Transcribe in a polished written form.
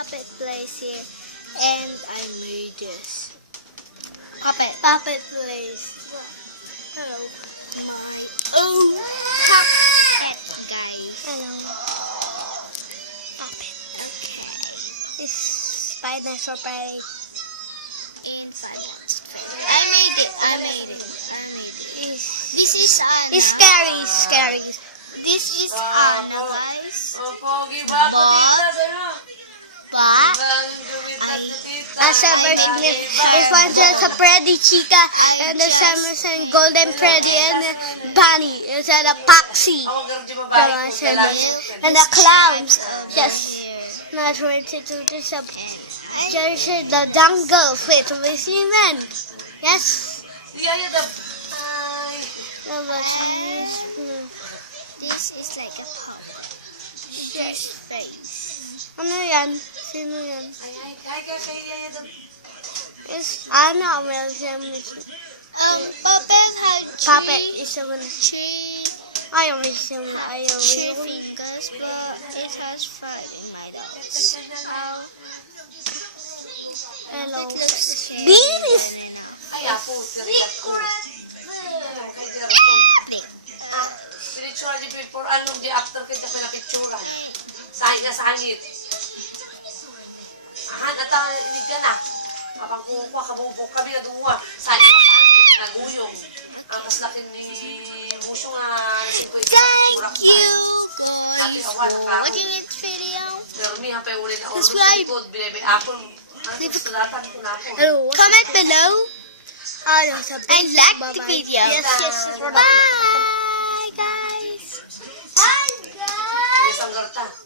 puppet plays here, and I made this. Puppet plays. Hello, my puppet, guys. Hello. Puppet. Okay. This dinosaur play. Inside. I made it. This is Anna. It's scary. This is Anna, guys. Pogi ba? But As a version of this one, there's a Freddy Chica, and there's a Golden Freddy, and a Bunny. It's a Paxi. And the clowns. Yes. Not ready to do this. There's the jungle fit with human. Yes. this is like a puppet. Yes. Face. Ano yan? Sino yan? Is Puppet had Puppet three is a one. fingers, but it has five in my nose. Hello. Bean Beans. Spiritual di before anong di after kay sa pinapicturan. Sahig. Ahan ata dinig ka na. Kapag kukuha kabubok kami na duwa. Sahig naguyong. Ang kaslakin ni Musyo nga nasikoy sa pinapicturan. Thank you guys for watching this video. Pero mi hapay uli na oras Subscribe. sa likod. Binebe ako. Ano sulatan ko na ako. Hello. Comment below Ano, and like the video. Yes. Bye.